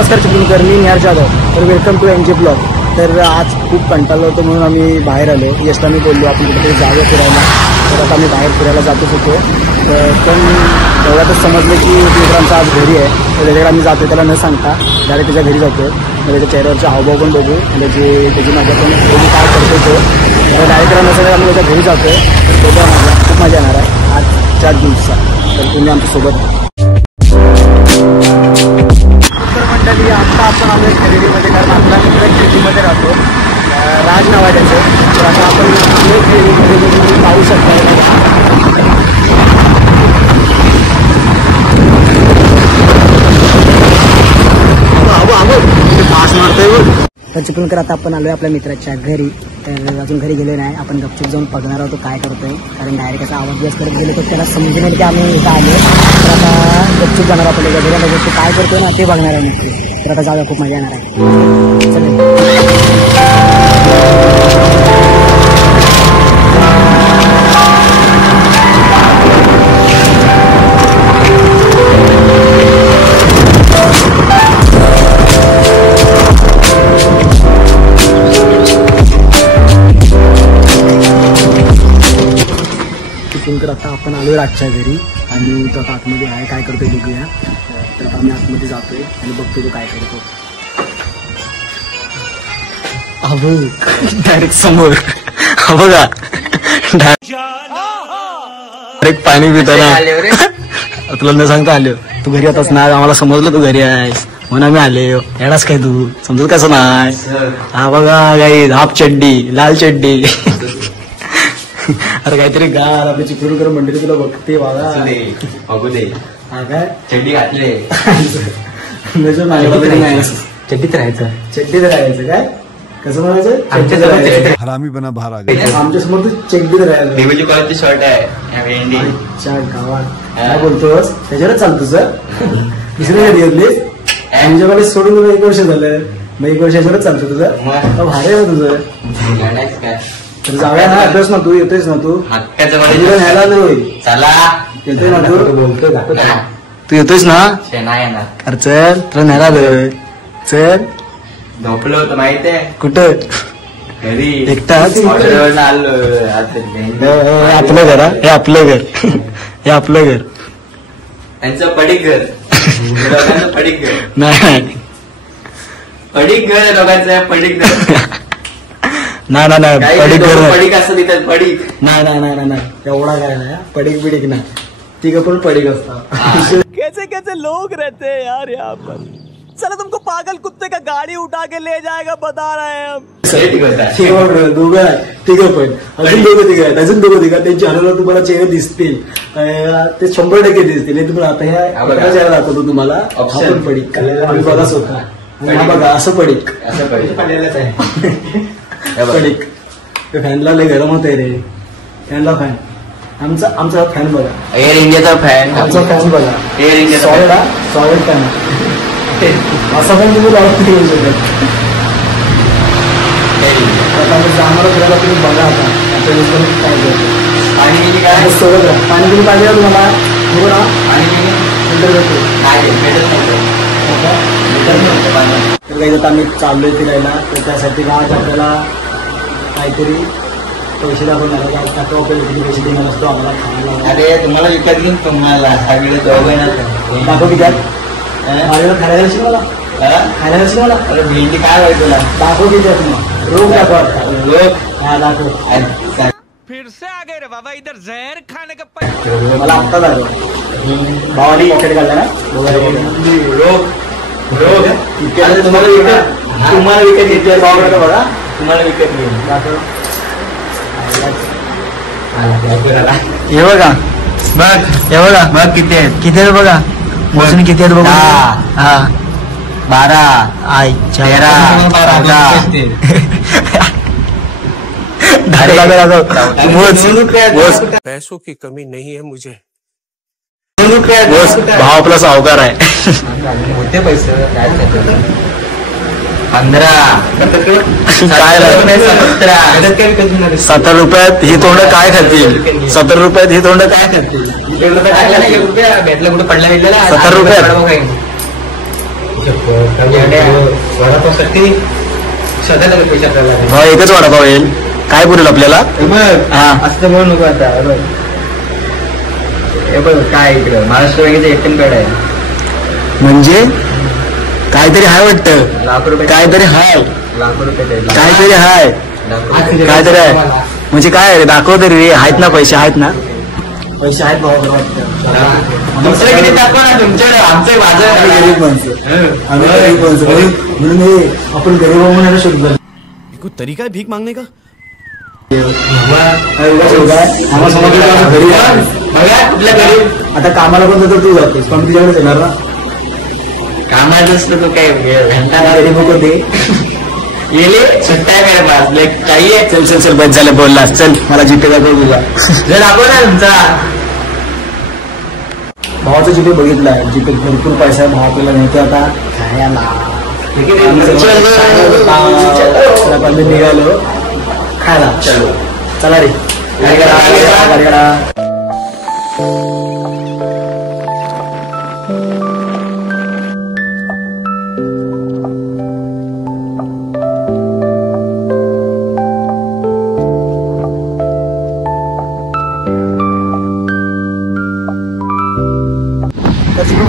नमस्कार चिपळूणकर, मी निहार जाधव. तर welcome to NJ blog. तर आज खूप कंटाळलो होतो म्हणून आम्ही बाहेर आलो. यशला मी बोललो आपण कुठेतरी जाऊया फिरायला. तर आता आम्ही बाहेर फिरायला जातच होतो. पण तेवढ्यातच समजलं की मित्रांचा आज घरी आहे. तर त्याच्याकडे आम्ही जातो, त्याला न सांगता डायरेक्ट त्याच्या घरी जातो. म्हणजे त्याच्या चेहऱ्यावरचे हावभाव पण बघू, म्हणजे त्याची मजा पण काय करतो तो. तर डायरेक्ट त्याला नसेल आम्ही त्याच्या घरी जातो. तर त्याच्या मजा खूप मजा येणार आहे आजच्या दिवसात. तर तुम्ही आमच्यासोबत मंडळी. आत्ता आपण आलो खरेदीमध्ये, कारण आपला मित्र खरेदीमध्ये राहतो. राज नाव आहे त्याचं. तर आता आपण खरेदीमध्ये पाहू शकता. पास मारतोय. तर चिपळूणकर आता आपण आलोय आपल्या मित्राच्या घरी. तर अजून घरी गेले नाही, आपण गपचूप जाऊन बघणार आहोत काय करतोय. कारण डायरेक्ट असा आवाज दिवस करत गेलो तर त्याला समजून येईल की आम्ही इथं आलो. तर आता गपचूप जाणार आपल्या घरी, गोष्टी काय करतोय ना ते बघणार आहे नक्की. तर आता जाऊया, खूप मजा येणार आहे. चिपळूणकर आता आपण आलोय राजच्या घरी आणि तो आता आतमध्ये आहे. काय करतोय बघूया. तर आता आम्ही आतमध्ये जातोय आणि बघतोय तो काय करतो. डायरेक्ट समोर बघा, डायरेक्ट पाणी पिताना तुला न सांगता आलो. तू घरी आताच नाही, आम्हाला समजलं तू घरी आहेस म्हणून आम्ही आले. येणारच काय तू, समजत कसं नाही. हा बघा गाईज, हाफ चड्डी, लाल चड्डी. अरे काहीतरी गाल आपली चिपळूणकर मंडळी तुला बघते बाबा. बघू दे. हा काय चड्डी घातले नाही, चड्डीत राहायचं. चड्डीत राहायचं काय, कसं म्हणायचं. हरामी बना बाहर आ गया. आमच्या समोर तू चड्डीत राहायचं. देवीची कॉलेजची शर्ट आहे. अच्छा गावात काय बोलतोस, त्याच्यावरच चालतो सर. दुसरी कधी घेतलीस आमच्याकडे सोडून तुला 1 वर्ष झालं. मग 1 वर्षाच्यावरच चालतो तुझं. भारी आहे तुझं. तर जाऊया ना, येतोस ना तू, येतोयस ना तू. न्यायला नाही चला, येतोय ना तू, बोलतोय तू येतोयस ना. अरे चल, तुला न्यायला आलोय. चल. झोपलो होतं माहितीये कुठं, घरी एकटाच. आलो. आपलं घर, हे आपलं घर, हे आपलं घर. त्यांचं पडीक घर. पडीक घर नाही, पडीक घर लोकांचं. पडीक घर नाही पडीक घर, पडीक असतं तिथं. पडीक नाही एवढा काय नाही. पडीक बिडीक नाही, तिघं पण पडीक असतात. कैसे कैसे लोग रहते हैं यार यहाँ पर. चला तुमको पागल कुत्ते का गाड़ी उठा के ले जाएगा बता रहे हैं हम. दोघं तिघं पण अजून तिघं आहेत. त्यांची हरवलं तुम्हाला चेहरे दिसतील, ते 100% दिसतील. हे तुम्हाला आता ह्या चेहरा दाखवतो तुम्हाला. आपण पडीक आम्ही बघा स्वतः. हा बघा, असं पडीक, असं पडलेलंच आहे. पडीक. फॅनला लय गरम होत रे. फॅनला फॅन, आमचा फॅन बघा. एअर इंडियाचा फॅन. आमचा फॅन बघा. Air India solid fan. असा फॅन तुम्ही लावून येऊ शकत. आता आम्हाला फिरायला तुम्ही बघा. आता काय पाणी काय सोबत राहा. पाणी तुम्ही पाहिजे तुम्हाला बघू ना. तर काही आता आम्ही चाललोय फिरायला. तर त्यासाठी आज आपल्याला काहीतरी पैसे दाखवणार. पैसे देणार असतो आम्हाला खायला. अरे तुम्हाला विकत घेऊन तुम्हाला दाखव की त्यात खायला जाशील मला. खायला जाशील मला. अरे भेंडी काय व्हायचं तुला. दाखव की त्यात मग रोग दाखव. लोक हा दाखव. फिर से आ गए रे बाबा, इधर जहर खाने का. मला आत्ता दाखव. भावानी पॉकेट काढला ना. तुम्हाला विकत घेतली भावाकडे बघा. तुम्हाला विकत घेऊन दाखव. हे बघा, बघ हे बघा, बघ किती आहेत बघा. मोजून किती आहेत बघा. 12, 13. पैसों की कमी नहीं है मुझे. भाव आपला सावकार आहे. मोठे पैसे 15 17 रुपयात ही तोंड काय खातील. 17 रुपयात ही तोंड काय खातील. भेटलं कुठे पडला 17 रुपयात वडापावसाठी शोधायला पैसे आपल्याला एकच वडापाव येईल. काय पुरेल आपल्याला? हा असं म्हणू नको आता. हे बघ काय इकडं महाराष्ट्र बँकेचं ATM कार्ड आहे. म्हणजे काहीतरी हाय वाटतं. लाख रुपये काहीतरी हाय. लाख रुपये काहीतरी हाय. काहीतरी आहे म्हणजे काय रे? दाखव तरी रे. आहेत ना पैसे? आहेत ना पैसे? आहेत भाऊ वाटतं. दुसऱ्याकडे दाखवा ना तुमच्याकडे. आमचं बाजार गरीब माणसं. आम्ही गरीब माणसं म्हणून आपण गरीब म्हणायला शोधलं. कोई तरीका है भीक मांगने का? आता कामाला पण तर तू जातोस पण तुझ्याकडेच येणार ना. कामाचं असतं तू काय घंटा गरीब होते येले सुट्टाय काय पास काही आहे. चल चल चल बस झालं बोललास. चल मला जीपे दाखव तुझा. जर दाखव ना तुमचा. भावाचा जीपे बघितलाय. जीपे भरपूर पैसा आहे. भाव आपल्याला नेते आता खायला. निघालो खायला. चलो चला रे. गाडी करा.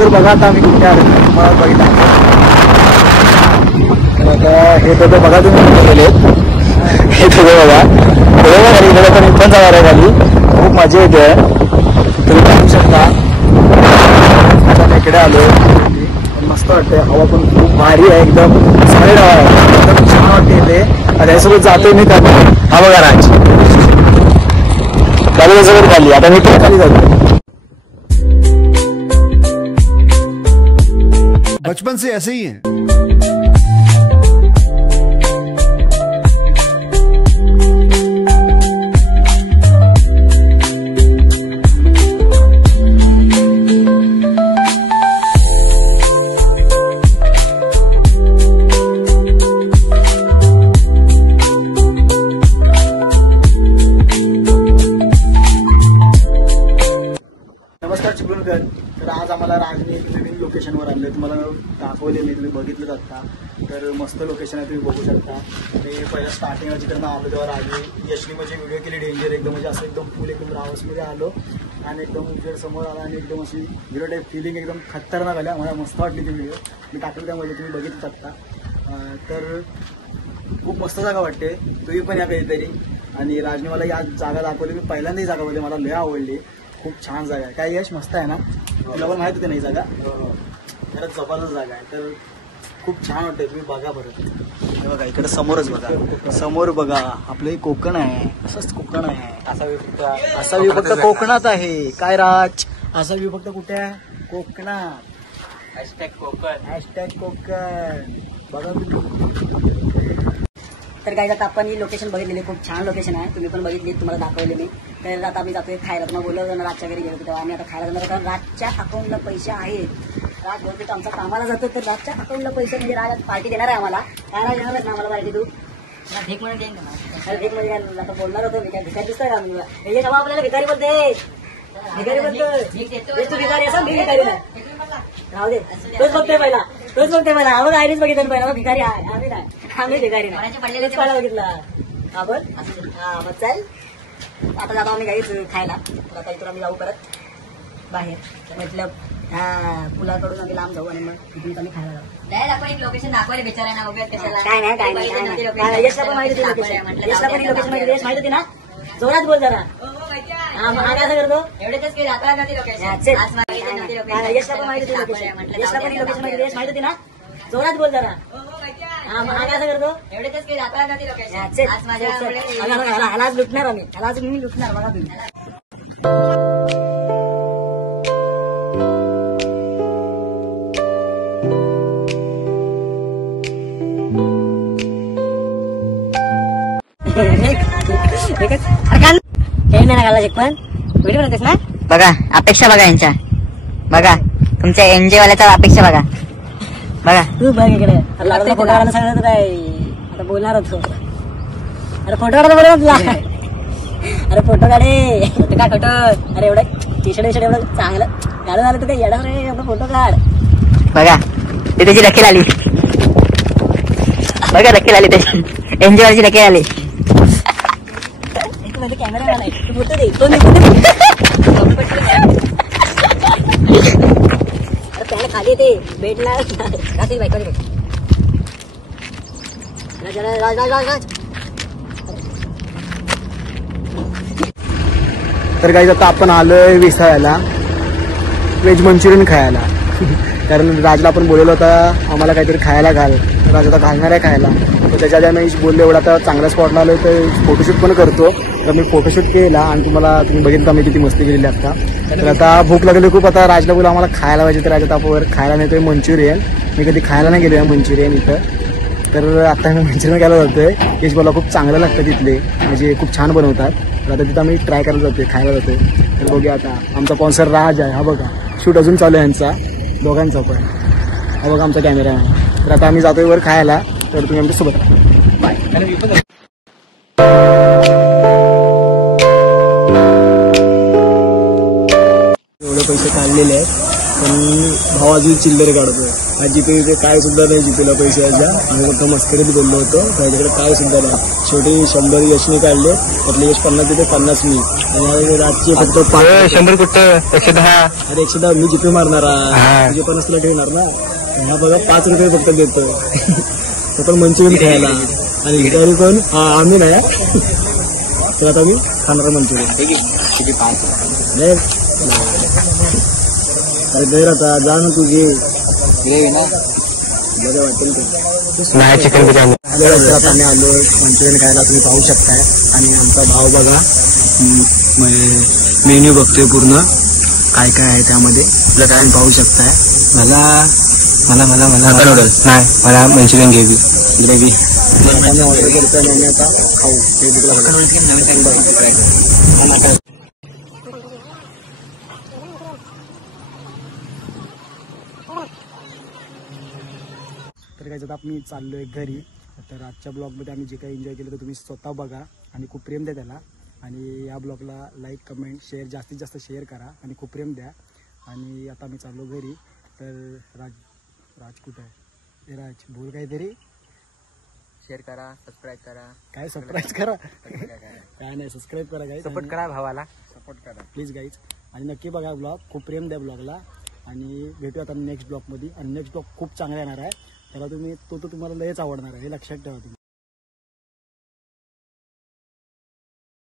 तर बघा आता आम्ही कुठे आलो तुम्हाला बघितलं. आता हे तर बघा तुम्ही कुठे गेले. हे थोडं बघा बरोबर. इकडे पण पण जाणार आहे खाली. खूप मजा येते. तुम्ही पाहू शकता. आता मी इकडे आलो. मस्त वाटते. हवा पण खूप भारी आहे. एकदम साईड हवा आहे. एकदम छान वाटते इथे. आणि यासोबत जातोय मी खाली. हा बघा राज गाडी त्याच्यावर खाली. आता मी पण खाली जातो. बचपन से ऐसे ही है. नमस्कार चिपळूणकर. तर आज आम्हाला राजने एक नवीन लोकेशनवर आणलं. तुम्हाला दाखवले मी. तुम्ही बघितलं आता. तर मस्त लोकेशन आहे. तुम्ही बघू शकता. मी पहिला स्टार्टिंगला जिकडनं आलो तेव्हा राजने यशनी म्हणजे व्हिडिओ केली डेंजर एकदम. म्हणजे असं एकदम फुल एकदम रावसमध्ये आलो आणि एकदम उजेड समोर आला आणि एकदम अशी व्हिडिओ टाईप फिलिंग एकदम खतरनाक आल्या. मला मस्त वाटली ती व्हिडिओ. मी टाकली त्यामध्ये तुम्ही बघितलं आत्ता. तर खूप मस्त जागा वाटते. तुम्ही पण या कधीतरी. आणि राजने मला या जागा दाखवली. मी पहिल्यांदाही जागा बघली. मला लय आवडली. खूप छान जागा आहे. काय यश मस्त आहे ना? तुला पण माहित होते नाही जागा? खरंच जबरदस्त जागा आहे. तर खूप छान वाटते. तुम्ही बघा बरं. हे बघा इकडे समोरच बघा. समोर बघा आपलं कोकण आहे. असंच कोकण आहे. असा व्ह्यू फक्त कोकणात आहे. काय राज? असा व्ह्यू फक्त कुठे आहे? कोकणात. हॅशटॅग कोकण. बघा तर काय आता आपण ही लोकेशन बघितलेली. खूप छान लोकेशन आहे. तुम्ही पण बघितली. तुम्हाला दाखवले मी. तर आता आम्ही जातोय खायला. तुम्हाला बोललो ना राजच्या घरी गेलो तेव्हा आम्ही आता खायला जाणार. कारण राजच्या अकाउंटला पैसे आहेत. राज बोलतो तो आमचा कामाला जातो. तर राजच्या अकाउंटला पैसे म्हणजे राज पार्टी देणार आहे आम्हाला. काय देणार ना आम्हाला पार्टी? तू भीक म्हणून देईन का? भीक म्हणजे काय आता बोलणार होतो मी. काय भिकारी दिसतोय का? हे सभा आपल्याला भिकारी बोलते. भिकारी बोलतो. तू भिकारी असा मी भिकारी नाही. राहू दे. तोच बघतोय पहिला. तोच बघतोय पहिला. आम्हाला आयडीच बघितलं पहिला. भिकारी आहे आम्ही नाही. आम्ही भिकारी नाही. बघितला आपण. हा मग चल आता जातो आम्ही काहीच खायला. आता इथून आम्ही जाऊ परत बाहेर. म्हटलं पुलाकडून आम्ही लांब जाऊ आणि मग तिथून आम्ही खायला जाऊ. आपण एक लोकेशन दाखवले बिचारांना उभ्यात कशाला. काय नाही काय नाही. यशला पण माहिती होती लोकेशन. यशला पण लोकेशन माहिती होती ना. जोरात बोल जरा. हा मग आम्ही असं करतो. एवढेच की दाखवा नव्हती लोकेशन. यशला पण माहिती होती लोकेशन. यशला पण लोकेशन माहिती होती ना. जोरात बोल जरा. हा मग आम्ही असं करतो. एवढेच की दाखवा नव्हती लोकेशन. ह्यालाच लुटणार आम्ही. ह्यालाच मी लुटणार. बघा तुम्ही. हे नाही घाला पण व्हिडिओ बनवतेस ना. बघा अपेक्षा बघा यांच्या. बघा तुमच्या एनजे वाल्याच्या अपेक्षा बघा. बघा तू बघ इकडे. फोटो काढायला सांगत काय? आता बोलणार होतो. अरे फोटो काढायला बरोबर तुला. अरे फोटो काढे. काय फोटो? अरे एवढं टी शर्ट एवढं चांगलं घालून आलं तू काय येणार रे. एवढं फोटो काढ. बघा ती त्याची रखेल आली बघा, रखेल आली त्याची एन्जॉयची रखेल आली. कॅमेरा नाही फोटो दे तो पॅन्ट खाली ते बेडला रात्री बायको राज. तर काही आता आपण आलोय विसाव्याला व्हेज मंचुरियन खायला. कारण राजला आपण बोलवलं होता आम्हाला काहीतरी खायला घाल, राज आता घालणार आहे खायला. तर त्याच्या आधी आम्ही बोललो एवढा आता चांगल्या स्पॉटला आलो तर फोटोशूट पण करतो. तर मी फोटोशूट केला आणि तुम्ही बघितलं आम्ही किती मस्ती केलेली आता. तर आता भूक लागली खूप. आता राजला बोला आम्हाला खायला पाहिजे, तर राज आता आपण खायला नेतोय मंचुरियन. मी कधी खायला नाही गेलो मंचुरियन इथं. तर आता मी मंचुरियन खायला जातोय. यश बोला खूप चांगलं लागतं तिथले, म्हणजे खूप छान बनवतात. तर आता तिथं आम्ही ट्राय करायला जातोय, खायला जातोय. तर बघूया आता आमचा स्पॉन्सर राज आहे. हा बघा शूट अजून चालू आहे यांचा दोघांचा पण. हा बघा आमचा कॅमेरामॅन. तर आता आम्ही जातोय वर खायला. तर तुम्ही आमच्या सोबत बाय. एवढे पैसे काढलेले आहेत पण भाव अजून चिल्लर काढतोय. आज जिथे काय सुद्धा नाही जिथेला पैसे यायच्या. आम्ही फक्त मस्करीत बोललो होतो, त्याच्याकडे काय सुद्धा नाही. शेवटी 100 यशने काढले, त्यातले यश 50 देते 50 मी. आणि राजचे फक्त 100 कुठं 110. अरे 110 मी जिथे मारणार आहे तुझे 50 ला ठेवणार ना. हा बघा 5 रुपये फक्त देतो तो पण मंचुरियन खायला. आणि भिकारी पण आम्ही नाही. तर आता मी खाणार मंचुरियन. अरे गैर आता जा ना तुझे बरं वाटेल नाही चिकन बिर्याणी. आता आम्ही आलो मंचुरियन खायला, तुम्ही पाहू शकताय. आणि आमचा भाव बघा मेन्यू बघतोय पूर्ण काय काय आहे त्यामध्ये. आपलं काय पाहू शकताय. मला मला मला मला नूडल्स नाही, मला मंचुरियन ग्रेव्ही. आम्ही ऑर्डर करतोय आणि आता खाऊ. तर काय आता मी चाललोय घरी. तर आजच्या ब्लॉगमध्ये आम्ही जे काही एन्जॉय केलं तर तुम्ही स्वतः बघा आणि खूप प्रेम द्या त्याला. आणि या ब्लॉगला लाईक कमेंट शेअर जास्तीत जास्त शेअर करा आणि खूप प्रेम द्या. आणि आता मी चाललो घरी. तर राज कुठं आहे? हे राज बोल काहीतरी. शेअर करा, सबस्क्राईब करा. काय सरप्राईज करा काय नाही, सबस्क्राईब करा गाईज. सपोर्ट करा भावाला, सपोर्ट करा प्लीज गाईज. आणि नक्की बघा ब्लॉग, खूप प्रेम द्या ब्लॉगला. आणि भेटूया आता नेक्स्ट ब्लॉगमध्ये. आणि नेक्स्ट ब्लॉग खूप चांगला येणार आहे. त्याला तुम्ही तो तुम्हाला लयच आवडणार आहे हे लक्षात ठेवा तुम्ही.